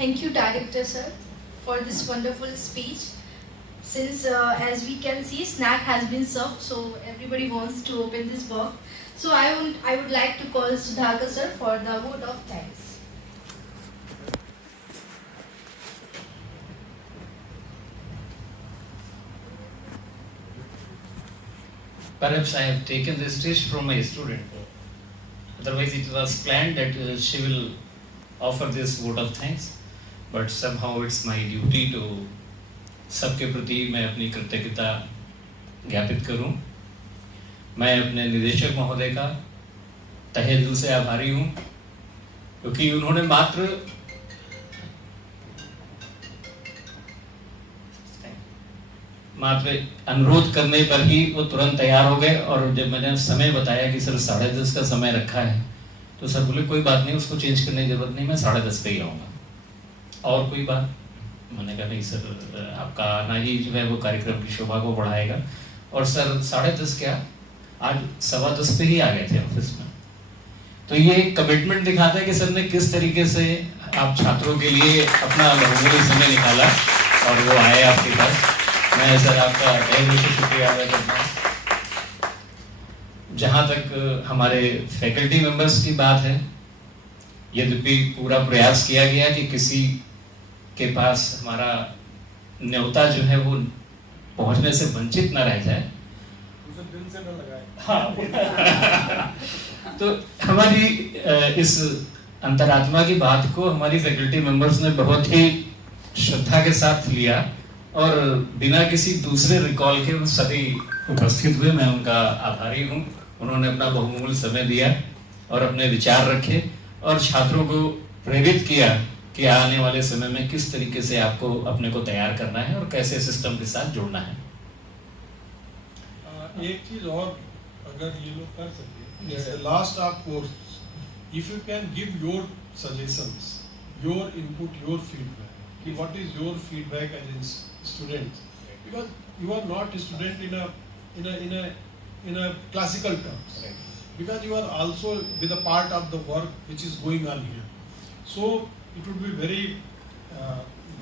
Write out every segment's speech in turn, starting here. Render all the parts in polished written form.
Thank you, Director sir, for this wonderful speech. Since as we can see, snack has been served, so everybody wants to open this box. So I would like to call Sudhakar sir for the vote of thanks. Perhaps I have taken the stage from my student. Otherwise, it was planned that she will offer this vote of thanks. But somehow it's my duty to सबके प्रति मैं अपनी कृतज्ञता ज्ञापित करूं। मैं अपने निदेशक महोदय का तहे दिल से आभारी हूं, क्योंकि उन्होंने मात्र अनुरोध करने पर ही वो तुरंत तैयार हो गए। और जब मैंने समय बताया कि सर 10:30 का समय रखा है, तो सर बोले कोई बात नहीं, उसको चेंज करने की जरूरत नहीं, मैं 10:30 पे ही आऊँगा। और कोई बात? मैंने कहा नहीं सर, आपका आना ही जो है वो कार्यक्रम की शोभा को बढ़ाएगा। और सर 10:30 क्या, आज 10:15 पे ही आ गए थे ऑफिस में। तो ये कमिटमेंट दिखाता है कि सर ने किस तरीके से आप छात्रों के लिए अपना बहुमूल्य समय निकाला और वो आए आपके पास। मैं सर आपका तहे दिल से शुक्रिया अदा करता हूँ। जहाँ तक हमारे फैकल्टी मेंबर्स की बात है, यद्यपि पूरा प्रयास किया गया कि किसी के पास हमारा न्योता जो है वो पहुंचने से वंचित न रह जाए, उसे दिल से न लगाए। हाँ तो हमारी इस अंतरात्मा की बात को हमारी फैकल्टी मेंबर्स ने बहुत ही श्रद्धा के साथ लिया और बिना किसी दूसरे रिकॉल के सभी उपस्थित हुए। मैं उनका आभारी हूँ। उन्होंने अपना बहुमूल्य समय दिया और अपने विचार रखे और छात्रों को प्रेरित किया कि आने वाले समय में किस तरीके से आपको अपने को तैयार करना है और कैसे सिस्टम के साथ जुड़ना है। एक चीज और अगर ये लोग कर सके, last of course, if you can give your suggestions, your input, your feedback, कि what is your feedback as student, because you are not a student in a classical terms, because you are also with a part of the work which is going on here. So it would be very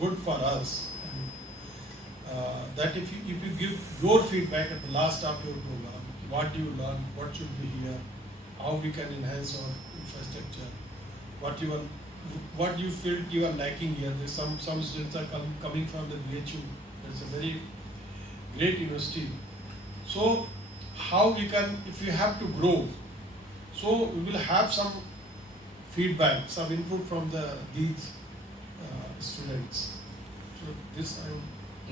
good for us that if you give your feedback at the last of your program, what do you learn, what should be here, how we can enhance our infrastructure, what you feel you are lacking here. There's some students are coming from the BHU. It's a very great university. So how we can, if we have to grow, so we will have some feedback, some input from these students. So this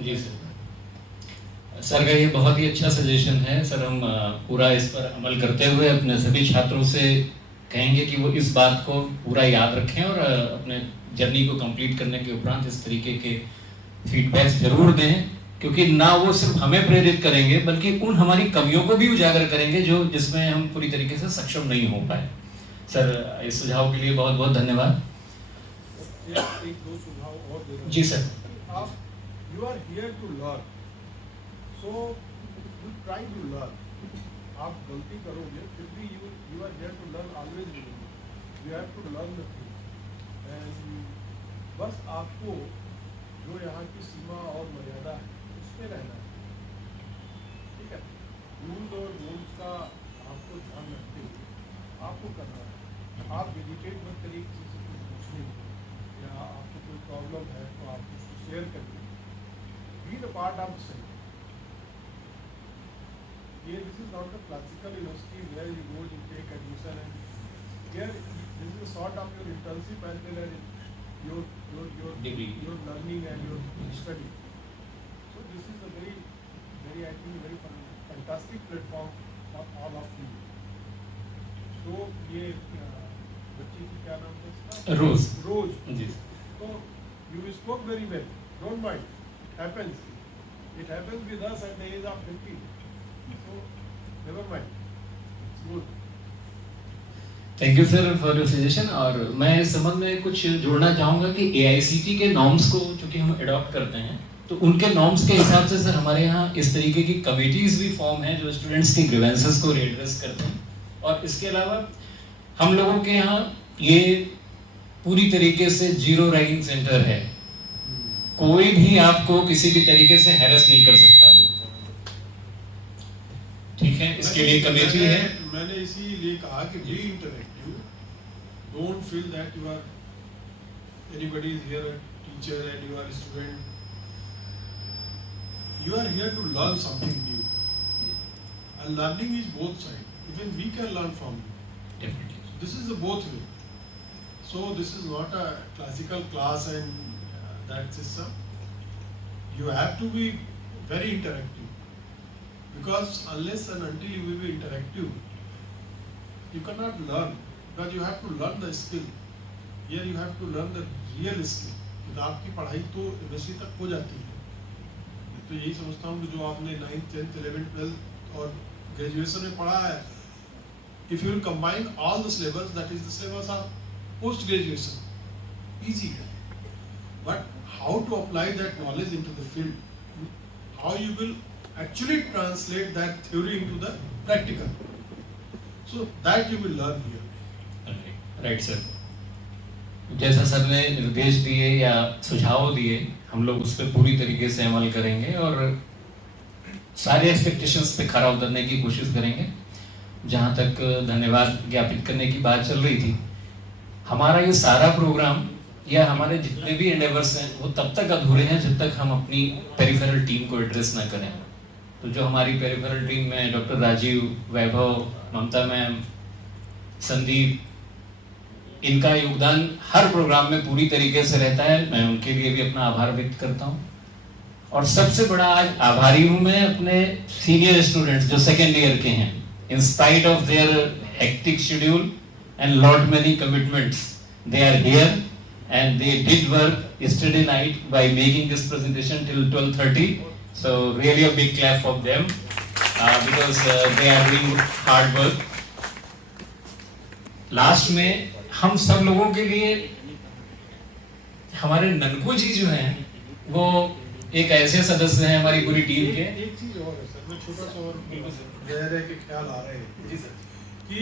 जी sir का ये बहुत ही अच्छा suggestion है। Sir हम पूरा इस पर अमल करते हुए अपने सभी छात्रों से कहेंगे कि वो इस बात को पूरा याद रखें और अपने जर्नी को कंप्लीट करने के उपरांत इस तरीके के फीडबैक्स जरूर दें, क्योंकि ना वो सिर्फ हमें प्रेरित करेंगे बल्कि उन हमारी कमियों को भी उजागर करेंगे जिसमें हम पूरी तरीके से सक्षम नहीं हो पाए। सर इस सुझाव के लिए बहुत बहुत धन्यवाद। एक दो सुझाव और दे जी सर। आप you are here to learn, so you try to learn. आप गलती करोगे फिर भी you are here to learn, always you have to learn the things. And बस आपको जो यहाँ की सीमा और मर्यादा है उसमें रहना है, ठीक है। रूल्स और रूल्स का आपको ध्यान रखते हुए आपको करना है। आप वेजिटेट मत करिए किसी से कुछ पूछने, या आपको कोई प्रॉब्लम है तो आप उसको शेयर करिए। Be the part of the centre. ये this is not the classical university where you go you take admission, and here this is a sort of your internship as well as your degree, your learning and your study. So this is a very I think very fantastic platform for all of you. So ये बच्ची की क्या नाम है इसका? रोज जी। तो you spoke very well. Don't mind. Happens. It happens with us at the age of 50. So never mind. It's good. Thank you sir for your suggestion. और मैं इस संबंध में कुछ जोड़ना चाहूँगा कि AICT के नॉर्म्स को चूँकि हम अडॉप्ट करते हैं, तो उनके नॉर्म्स के हिसाब से सर हमारे यहाँ इस तरीके की कमिटीज़ भी फॉर्म हैं जो स्टूडेंट्स की ग्रीवेंसेस को रिएड्रेस करते हैं। और इसके अलावा हम लोगों के यहाँ ये पूरी तरीके से जीरो रैगिंग सेंटर है। कोई भी आपको किसी भी तरीके से हैरेस नहीं कर सकता। ठीक है, इसके लिए कमेटी है। मैंने इसीलिए कहा कि be interactive, don't feel that you are anybody is here a teacher and you are student. You are here to learn something new and learning is both sides. Even we can learn from you. Definitely. This is the both way. So this is not a classical class and that system. You have to be very interactive, because unless and until you will be interactive, you cannot learn, because you have to learn the skill. Here you have to learn the real skill. किताब की पढ़ाई तो वैसे तक हो जाती है। तो यही समझता हूँ कि जो आपने 9th, 10th, 11th, 12th और ग्रेजुएशन में पढ़ा है, if you will combine all the syllabus, that is the syllabus of post graduation, easy है। But how to apply that knowledge into the field, how you will actually translate that theory into the practical, so that you will learn here. Right sir, जैसा sir ने निर्देश दिए या सुझाव दिए, हम लोग उस पर पूरी तरीके से अमल करेंगे और सारे एक्सपेक्टेशंस पे खरा उतरने की कोशिश करेंगे। जहाँ तक धन्यवाद ज्ञापित करने की बात चल रही थी, हमारा ये सारा प्रोग्राम या हमारे जितने भी एंडेवर्स हैं वो तब तक अधूरे हैं जब तक हम अपनी पेरिफेरल टीम को एड्रेस ना करें। तो जो हमारी पेरिफेरल टीम में डॉक्टर राजीव, वैभव, ममता मैम, संदीप, इनका योगदान हर प्रोग्राम में पूरी तरीके से रहता है। मैं उनके लिए भी अपना आभार व्यक्त करता हूँ। और सबसे बड़ा आज आभारी हूं मैं अपने सीनियर स्टूडेंट्स जो सेकेंड ईयर के हैं। In spite of their hectic schedule and lot many commitments, they are here and they did work yesterday night by making this presentation till 12:30। So really a big clap for them because they are doing hard work. Last में हम सब लोगों के लिए हमारे ननकू जी जो हैं वो एक ऐसे सदस्य हैं हमारी पूरी टीम के। एक चीज और है सर, मैं छोटा सा और रह के ख्याल आ रहे हैं जी सर, कि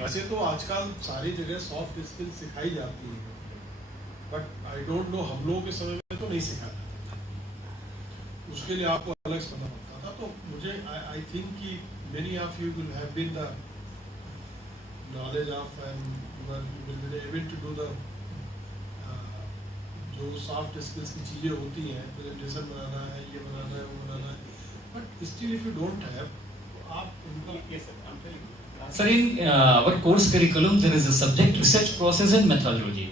वैसे तो आजकल सारी जगह सॉफ्ट स्किल सिखाई जाती है, बट आई डोंट नो हम लोगों के समय में तो नहीं सिखाया, उसके लिए आपको अलग से पता पड़ता था। तो मुझे आई थिंक कि many of you will have been the knowledge of and will be able to do the जो सॉफ्ट स्किल्स की चीज़ें होती हैं, प्रेजेंटेशन बनाना है, ये बनाना है, वो बनाना है, but still if you don't have, आप उनका sir in our course curriculum there is a subject research process and methodology,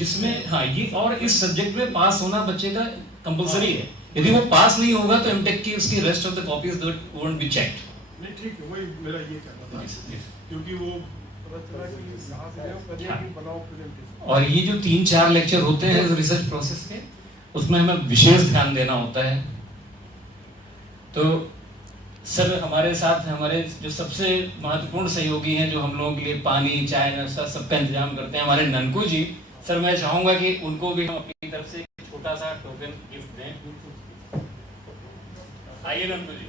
जिसमें हाँ ये और इस सब्जेक्ट में पास होना बच्चे का कंपलसरी है। यदि वो पास नहीं होगा तो एमटेक की उसकी rest of the copies that won't be checked. नहीं ठीक है, वही मेरा ये कहना था, क्योंकि वो रचना की यहाँ से करिए कि बनाओ प्रेजेंटेशन। और ये जो 3-4 लेक्चर होते हैं रिसर्च प्रोसेस के, उसमें हमें विशेष ध्यान देना होता है। तो सर हमारे साथ हमारे जो सबसे महत्वपूर्ण सहयोगी हैं, जो हम लोगों के लिए पानी, चाय, नाश्ता सबका इंतजाम करते हैं, हमारे ननकू जी। सर मैं चाहूंगा कि उनको भी हम अपनी तरफ से एक छोटा सा टोकन गिफ्ट दें। आइए ननकू जी।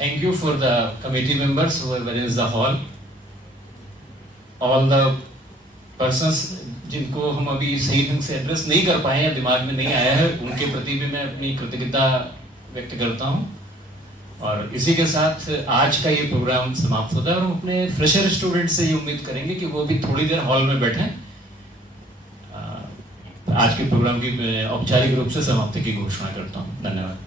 Thank you for the committee members who were in the hall. All the persons जिनको हम अभी सही ढंग से एड्रेस नहीं कर पाए या दिमाग में नहीं आया है, उनके प्रति भी मैं अपनी कृतज्ञता व्यक्त करता हूँ। और इसी के साथ आज का ये प्रोग्राम समाप्त होता है और हम अपने फ्रेशर स्टूडेंट से ये उम्मीद करेंगे कि वो भी थोड़ी देर हॉल में बैठें। आज के प्रोग्राम की औपचारिक रूप से समाप्ति की घोषणा करता हूँ। धन्यवाद।